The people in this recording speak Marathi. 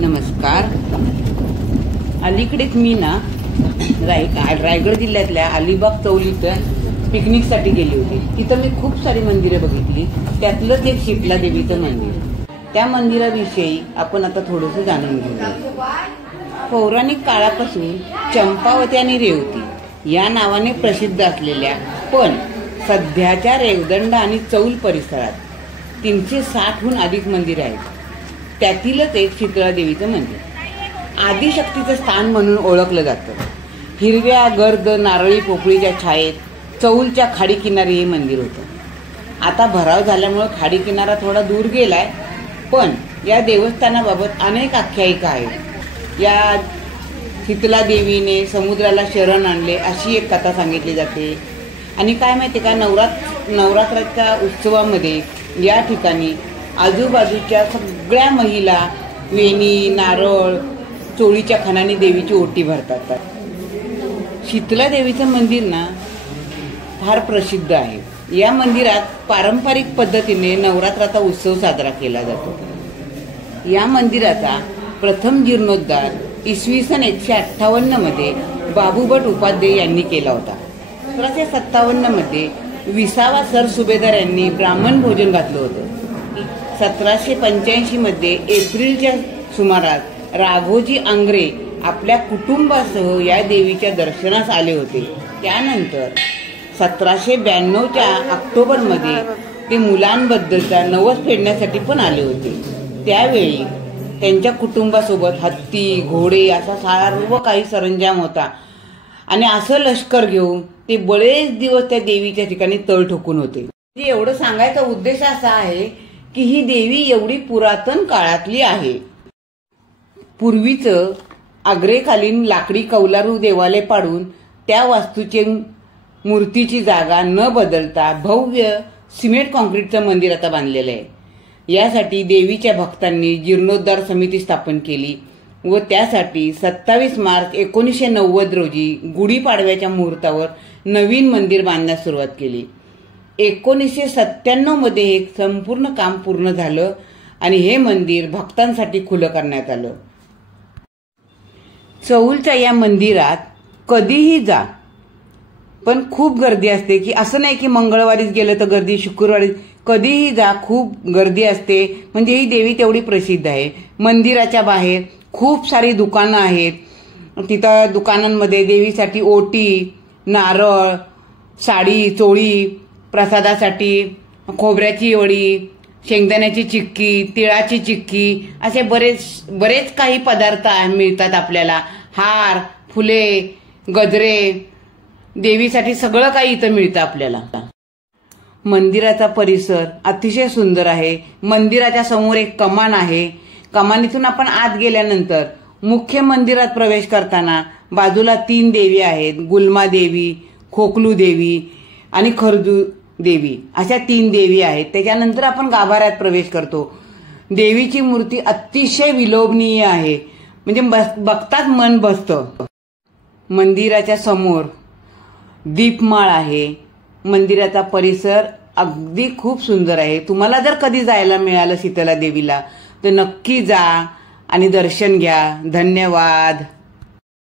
नमस्कार. अलीकडेच मी ना रायगड जिल्ह्यातल्या अलिबाग चौल इथं पिकनिकसाठी गेली होती. तिथं मी खूप सारी मंदिरं बघितली. त्यातलंच एक शीतला देवीचं मंदिर. त्या मंदिराविषयी आपण आता थोडंसं जाणून घेऊया. पौराणिक काळापासून चंपावती आणि रेवती या नावाने प्रसिद्ध असलेल्या पण सध्याच्या रेवदंड आणि चौल परिसरात 360हून अधिक मंदिर आहेत. त्यातीलच एक शीतला देवीचं मंदिर आदिशक्तीचं स्थान म्हणून ओळखलं जातं. हिरव्या गर्द नारळी पोकळीच्या छायेत चौलच्या खाडी किनारी हे मंदिर होतं. आता भराव झाल्यामुळे खाडी किनारा थोडा दूर गेलाय, पण या देवस्थानाबाबत अनेक आख्यायिका आहेत. या शीतला देवीने समुद्राला शरण आणले अशी एक कथा सांगितली जाते. आणि काय माहिती का, नवरात्राच्या उत्सवामध्ये या ठिकाणी आजूबाजूच्या सगळ्या महिला वेणी नारळ चोळीच्या खणाने देवीची ओटी भरतात. शीतला देवीचं मंदिर ना फार प्रसिद्ध आहे. या मंदिरात पारंपरिक पद्धतीने नवरात्राचा उत्सव साजरा केला जातो. या मंदिराचा प्रथम जीर्णोद्धार इसवी सन 158 मध्ये बाबूभट उपाध्याय यांनी केला होता. 1757 मध्ये 20वा सरसुभेदार यांनी ब्राह्मण भोजन घातलं होतं. 1785 मध्ये एप्रिलच्या सुमारास राघोजी आंग्रे आपल्या कुटुंबासह या देवीच्या दर्शनास आले होते. त्यानंतर 1792च्या ऑक्टोबरमध्ये ते मुलांबद्दलचा नवस फेडण्यासाठी पण आले होते. त्यावेळी त्यांच्या कुटुंबासोबत हत्ती घोडे असा सर्व काही सरंजाम होता. आणि असं लष्कर घेऊन ते बरेच दिवस त्या देवीच्या ठिकाणी तळ ठोकून होते. एवढं सांगायचा उद्देश असा आहे की ही देवी एवढी पुरातन काळातली आहे. पूर्वीचं आग्रेखालीन लाकडी कौलारू देवालय पाडून त्या वास्तूची मूर्तीची जागा न बदलता भव्य सिमेंट कॉन्क्रीटचं मंदिर आता बांधलेलं आहे. यासाठी देवीच्या भक्तांनी जीर्णोद्धार समिती स्थापन केली व त्यासाठी 27 मार्च 1990 रोजी गुढीपाडव्याच्या मुहूर्तावर नवीन मंदिर बांधण्यास सुरुवात केली. 1997 मध्ये हे संपूर्ण काम पूर्ण झालं आणि हे मंदिर भक्तांसाठी खुलं करण्यात आलं. चौलच्या या मंदिरात कधीही जा, पण खूप गर्दी असते. की असं नाही की मंगळवारीच गेलं तर गर्दी, शुक्रवारी कधीही जा खूप गर्दी असते. म्हणजे ही देवी तेवढी प्रसिद्ध आहे. मंदिराच्या बाहेर खूप सारी दुकानं आहेत. तिथं दुकानांमध्ये देवीसाठी ओटी नारळ साडी चोळी प्रसादासाठी खोबऱ्याची वडी शेंगदाण्याची चिक्की तिळाची चिक्की असे बरेच काही पदार्थ मिळतात आपल्याला. हार फुले गजरे देवीसाठी सगळं काही इथं मिळतं आपल्याला. मंदिराचा परिसर अतिशय सुंदर आहे. मंदिराच्या समोर एक कमान आहे. कमानीतून आपण आत गेल्यानंतर मुख्य मंदिरात प्रवेश करताना बाजूला 3 देवी आहेत. गुलमा देवी खोकलू देवी आणि खरजू देवी अशा 3 देवी आहेत. त्याच्यानंतर आपण गाभाऱ्यात प्रवेश करतो. देवीची मूर्ती अतिशय विलोभनीय आहे. म्हणजे बघताच मन बसतं. मंदिराच्या समोर दीपमाळ आहे. मंदिराचा परिसर अगदी खूप सुंदर आहे. तुम्हाला जर कधी जायला मिळालं शीतला देवीला तर नक्की जा आणि दर्शन घ्या. धन्यवाद.